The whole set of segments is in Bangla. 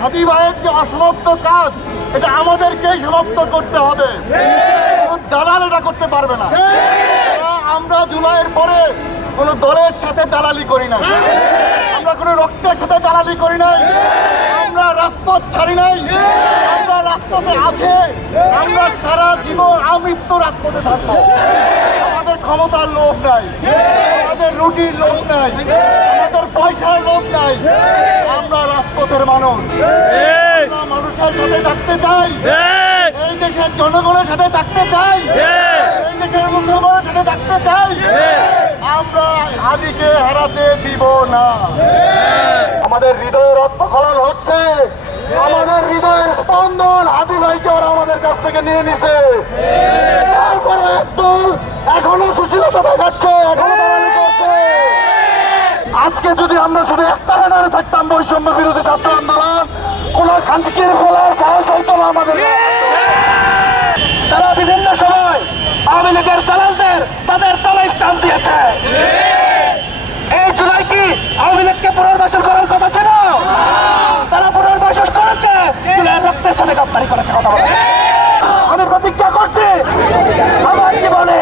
হাদি ভাইয়ের যে অসমাপ্ত কাজ, এটা আমাদেরকেই সমাপ্ত করতে হবে। দালাল এটা করতে পারবে না। আমরা জুলাইয়ের পরে কোনো দলের সাথে দালালি করি নাই, আমরা কোনো রক্তের সাথে দালালি করি নাই, আমরা রাজপথ ছাড়ি নাই, আমরা রাজপথে আছে, আমরা সারা জীবন আমৃত্যু রাজপথে থাকবো। আমাদের ক্ষমতার লোভ নাই, আমাদের রুটির লোভ নাই, আমাদের পয়সার লোভ নাই, আমরা রাজপথের মানুষ। আমরা মানুষের সাথে থাকতে চাই, এই দেশের জনগণের সাথে থাকতে চাই, এই দেশের মুসলমানের সাথে থাকতে চাই। আমরা হাদিকে হারাতে দিব না। আমাদের হৃদয়ের রক্তক্ষরণ হচ্ছে, আমাদের হৃদয়ের স্পন্দন হাদি ভাইকে ওরা আমাদের কাছ থেকে নিয়ে নিছে। তারপরে একদল এখনো সুশীলতা দেখাচ্ছে, এখনো দালালি করছে। আজকে যদি আমরা শুধু একটা ব্যানারে থাকতাম, বৈষম্য বিরোধী ছাত্র আন্দোলন, কোন খানকির বলার সাহস হইতো না আমাদের। তারা বিভিন্ন সময় আওয়ামী লীগের দালালদের তাদের তলায় টান দিয়েছে। এই জুলাই কি আওয়ামী লীগকে পুনর্বাসন করার কথা ছিল? তারা পুনর্বাসন করেছে, জুলাই রক্তের সাথে গ্রেফতারি করেছে। কথা বলে আমি প্রতিজ্ঞা করছি, আমার জীবনে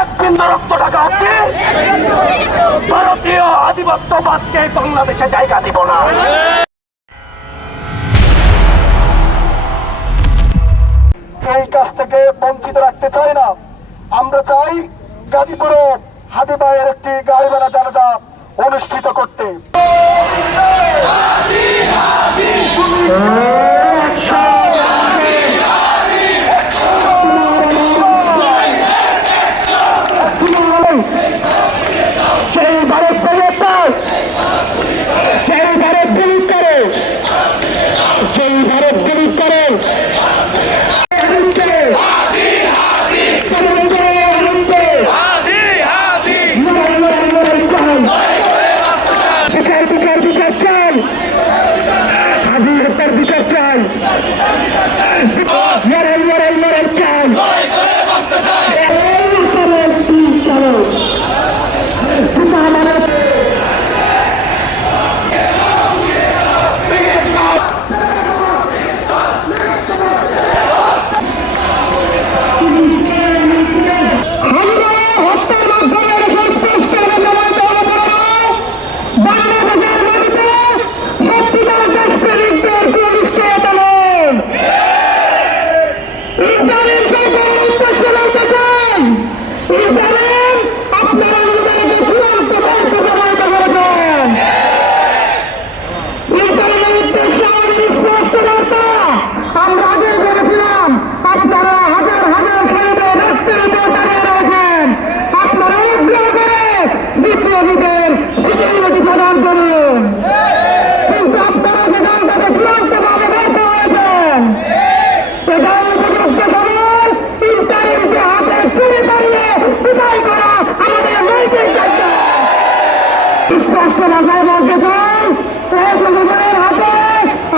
এক বিন্দু রক্ত ঢাকা অব্দি ভারতীয় আধিপত্যবাদকে বাংলাদেশে জায়গা দিব না। এই কাজ থেকে বঞ্চিত রাখতে চাই না। আমরা চাই গাজীপুরে হাদি ভাইয়ের একটি গায়েবানা জানাজা অনুষ্ঠিত করতে।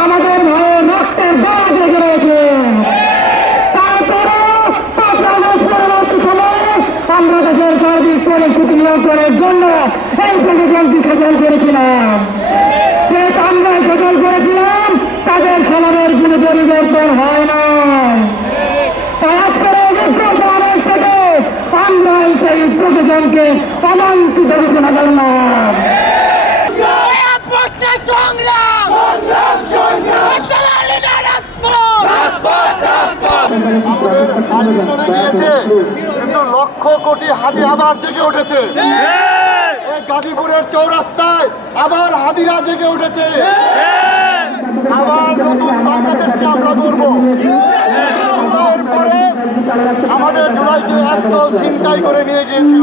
আমাদের ভাইয়ের রক্তের দাগ লেগে রয়েছে। তারপরও পরবর্তী সময়ে আমরা দেশের সার্বিক পরিস্থিতি নিয়ন্ত্রণের জন্য এই প্রশাসনটি সচল করেছিলাম। যে আমরা সচল করেছিলাম তাদের স্বভাবের কোনো পরিবর্তন হয় না। তাই আজকের সমাবেশ থেকে আমরা সেই প্রশাসনকে অবাঞ্ছিত ঘোষণা করলাম। আমাদের হাদি চলে গিয়েছে, কিন্তু লক্ষ কোটি হাদি আবার জেগে উঠেছে। এই গাজীপুরের চৌরাস্তায় আবার হাদিরা জেগে উঠেছে। আবার নতুন বাংলাদেশকে আমরা করবো। পরে আমাদের জুলাইকে একদল ছিনতাই করে নিয়ে গিয়েছিল।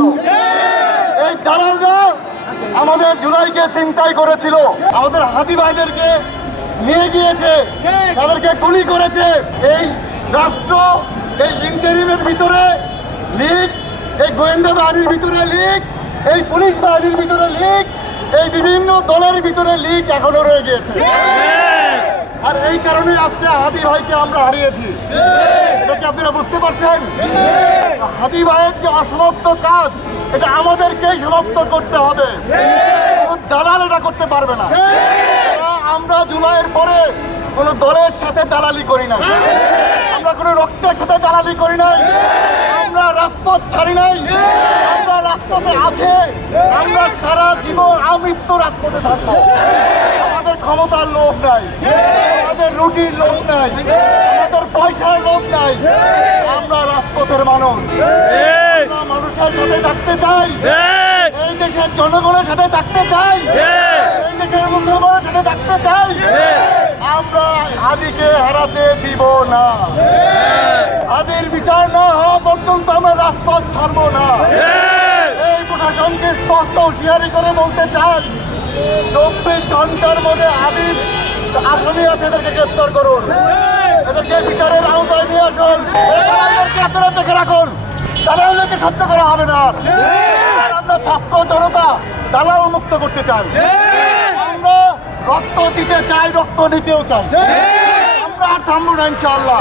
এই দালালরা আমাদের জুলাইকে ছিনতাই করেছিল, আমাদের হাদি ভাইদেরকে নিয়ে গিয়েছে, তাদেরকে গুলি করেছে। এই রাষ্ট্র, এই ইন্টারিমের ভিতরে লিগ, এই গোয়েন্দা বাহিনীর ভিতরে লিগ, এই পুলিশ বাহিনীর ভিতরে লিগ, এই বিভিন্ন দলের ভিতরে লিগ এখনো রয়ে গিয়েছে। আর এই কারণে আজকে হাদি ভাইকে আমরা হারিয়েছি। এটা কি আপনারা বুঝতে পারছেন? হাদি ভাইয়ের যে অসমাপ্ত কাজ, এটা আমাদেরকেই সমাপ্ত করতে হবে। দালাল এটা করতে পারবে না। আমরা জুলাইয়ের পরে কোনো দলের সাথে দালালি করি নাই, আমরা কোনো রক্তের সাথে দালালি করি নাই, আমরা রাজপথ ছাড়ি নাই, আমরা রাজপথে আছে, আমরা সারা জীবন আমৃত্যু রাজপথে থাকবো। আমাদের ক্ষমতার লোভ নাই, আমাদের রুটির লোভ নাই, আমাদের পয়সার লোভ নাই, আমরা রাজপথের মানুষ। আমরা মানুষের সাথে থাকতে চাই, এই দেশের জনগণের সাথে থাকতে চাই, এই দেশের মুসলমানের সাথে থাকতে চাই। আমরা হাদিকে হারাতে দিব না, হাদির বিচার না হওয়া পর্যন্ত আমরা রাজপথ ছাড়বো না। এই প্রশাসনকে স্পষ্ট হুঁশিয়ারি করে বলতে চাই, 24 ঘন্টার মধ্যে হাদির আসামি আছে, এদেরকে গ্রেপ্তার করুন, এদেরকে বিচারের আওতায় নিয়ে আসুন, এদেরকে আপনারা দেখে রাখুন। দালালদেরকে সহ্য করা হবে না। আমরা ছাত্র জনতা দালাল মুক্ত করতে চাই, আমরা রক্ত দিতে চাই, রক্ত নিতেও চাই। আমরা আর থামবো না ইনশাআল্লাহ।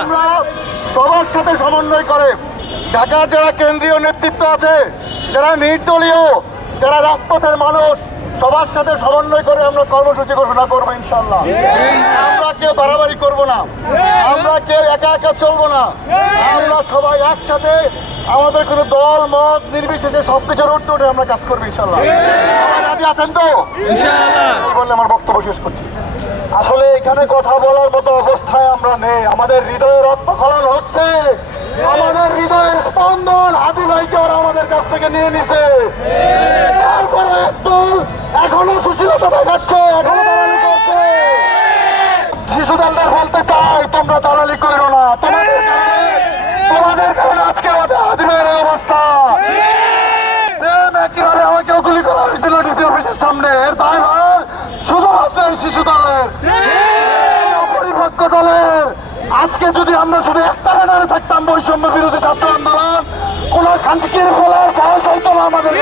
আমরা সবার সাথে সমন্বয় করে ঢাকার যারা কেন্দ্রীয় নেতৃত্ব আছে, যারা নির্দলীয়, যারা রাজপথের মানুষ, সবার সাথে সমন্বয় করে আমরা কর্মসূচি ঘোষণা করবো ইনশাআল্লাহ। আমরা কেউ বাড়াবাড়ি করবো না, আমরা কেউ একা একা চলবো না, আমরা সবাই একসাথে, আমাদের কোনো দল মত নির্বিশেষে সবকিছুর উঠতে উঠে আমরা কাজ করবো ইনশাআল্লাহ। সবাই রাজি আছেন তো? বললে আমার বক্তব্য শেষ করছি। আসলে এখানে কথা বলার মতো অবস্থায় আমরা নেই, আমাদের হৃদয়ের রক্তক্ষরণ হচ্ছে, আমাদের হৃদয়ের স্পন্দন হাদি ভাইকে ওরা আমাদের কাছ থেকে নিয়ে নিছে। তারপরে একদল এখনো সুশীলতা দেখাচ্ছে, এখনো দালালি করছে। শিশু দলদের বলতে চাই, তোমরা দালালি করো না, তোমাদের কারণে আজকে আমাদের হাদি ভাইয়ের এই অবস্থা। একইভাবে আমাকেও গুলি করা হয়েছিল ডিসি অফিসের সামনে, এর দায়ভার শুধুমাত্র এই শিশু দলের, অপরিপক্ক দলের। আজকে যদি আমরা শুধু একটা ব্যানারে থাকতাম, বৈষম্য বিরোধী ছাত্র আন্দোলন, কোন খানকির বলার সাহস হইতো না আমাদের।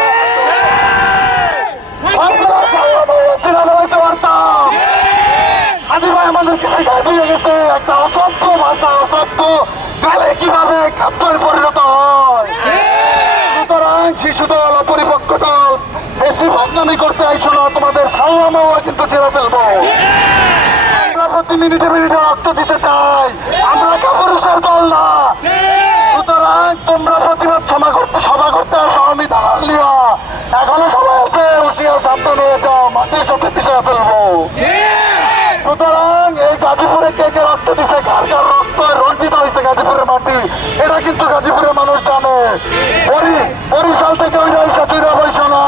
হাদি ভাই আমাদেরকে শেখায় দিয়ে গেছে একটা অসভ্য ভাষা, অসভ্য গালে কিভাবে খাদ্যের পরিণত হয়। সুতরাং শিশু দল, অপরিপক্ক দল, বেশি ভাবনামি করতে আইসো না, তোমাদের সাউয়া কিন্তু ছেড়ে ফেলবো। আমরা প্রতি মিনিটে মিনিটে রক্ত দিতে চাই, আমরা কাপুরুষের দল না। সুতরাং তোমরা প্রতিবাদ সভা করতে আসো, আমি দালাল নিয়া এখনো সময় আছে, হুঁশিয়ার সাবধান হয়ে যাও, মাটির সাথে পিছিয়ে ফেলবো। সুতরাং এই গাজীপুরে কে কে রক্ত দিছে, কার কার রক্ত রঞ্জিত হয়েছে গাজীপুরের মাটি, এটা কিন্তু গাজীপুরের মানুষ জানে। বরিশাল থেকে ওইরা এসে দুইরা বৈশ না,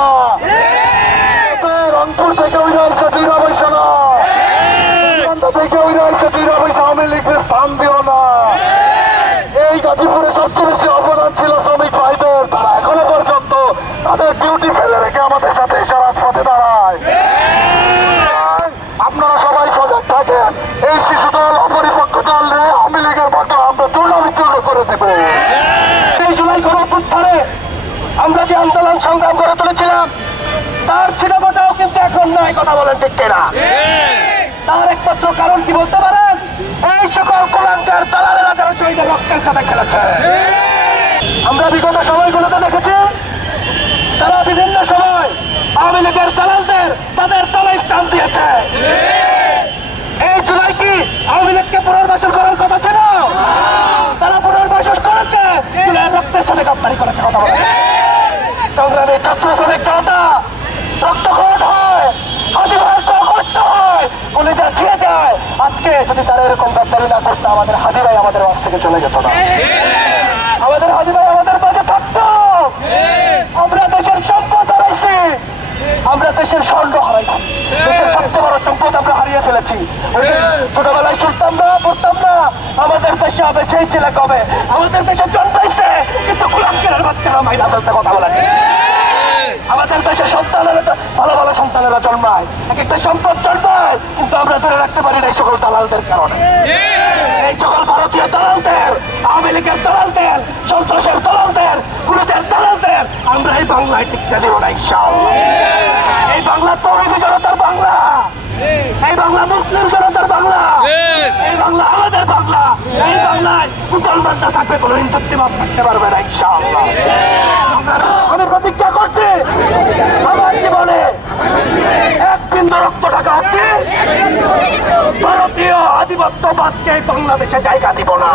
রংপুর থেকে ওইরা এসে দুইরা বৈশ না, থেকে ওইরা এসে দুইরা বৈশ আওয়ামী লীগের স্থান দিও না। এই গাজীপুরে সবচেয়ে বেশি অবদান ছিল শ্রমিক ভাইদের, তারা এখনো পর্যন্ত তাদের ডিউটি ফেলে রেখে আমাদের সাথে এসে রাজপথে দাঁড়ায়। আপনারা সবাই সজাগ থাকেন, এই শিশু দল, অপরিপক্ক দল আওয়ামী লীগের মতো আমরা চূর্ণ বিচূর্ণ করে দেব। এই জুলাই গণঅভ্যুত্থানে আমরা যে আন্দোলন সংগ্রাম করে তুলেছিলাম, তার ছিটাফোঁটাও কিন্তু এখন নাই, কথা বলেন ঠিক কিনা? তার একমাত্র কারণ কি বলতে পারেন? এই সকল কুলাঙ্গার দালালেরা যারা শহীদের রক্তের সাথে খেলেছে। আমরা বিগত সময়গুলোতে দেখেছি, তারা বিভিন্ন সময় আওয়ামী লীগের দালালদের তাদের দলে স্থান দিয়েছে। এই জুলাই কি আওয়ামী লীগকে পুনর্বাসন করার কথা ছিল? তারা পুনর্বাসন করেছে, জুলাইয়ের রক্তের সাথে গ্রেফতারি করেছে। কথা বলে সংগ্রামী ছাত্র শ্রমিক জনতা রক্তক্ষরণ হয়, হাদি ভাইয়ের কষ্ট হয়, কলিজা ছিঁড়ে যায়। আজকে যদি তারা এরকম গ্রেফতারি না করতো, আমাদের হাদি ভাই আমাদের মাঝ থেকে চলে যেত না, আমাদের হাদি ভাই আমাদের মাঝে থাকতো। আমরা দেশের সম্পদ হারাইছি, আমরা দেশের স্বর্ণ হারাইছি, দেশের সবচেয়ে বড় সম্পদ আমরা হারিয়ে ফেলেছি। ছোটবেলায় শুনতাম না, পড়তাম না, আমাদের দেশে হবে সেই ছেলে কবে, আমাদের দেশে জন্মাইছে কিন্তু কুলাঙ্গারের বাচ্চারা মাইনা ফেলতে। কথা বলেন, আমাদের দেশের সন্তানেরা, ভালো ভালো সন্তানেরা জন্মায়, এক একটা সম্পদ জন্মায়, কিন্তু আমরা ধরে রাখতে পারি না এই সকল দালালদের কারণে। এই সকল ভারতীয় দালালদের, আওয়ামী লীগের দালালদের, সন্ত্রাসের দালালদের, গুরুদের দালালদের আমরা এই বাংলায় টিকতে দেব না ইনশাআল্লাহ। এই বাংলা তৌহিদি জনতার বাংলা, এই বাংলা মুসলিম জনতার বাংলা, এই বাংলা আমাদের বাংলা। এই বাংলায় মুসলমানরা থাকবে, কোনো হিন্দুত্ববাদ থাকতে পারবে না ইনশাআল্লাহ। আমি প্রতিজ্ঞা করছি, আমার জীবনে এক বিন্দু রক্ত টাকা আধিপত্যবাদকে বাংলাদেশে জায়গা দিব না।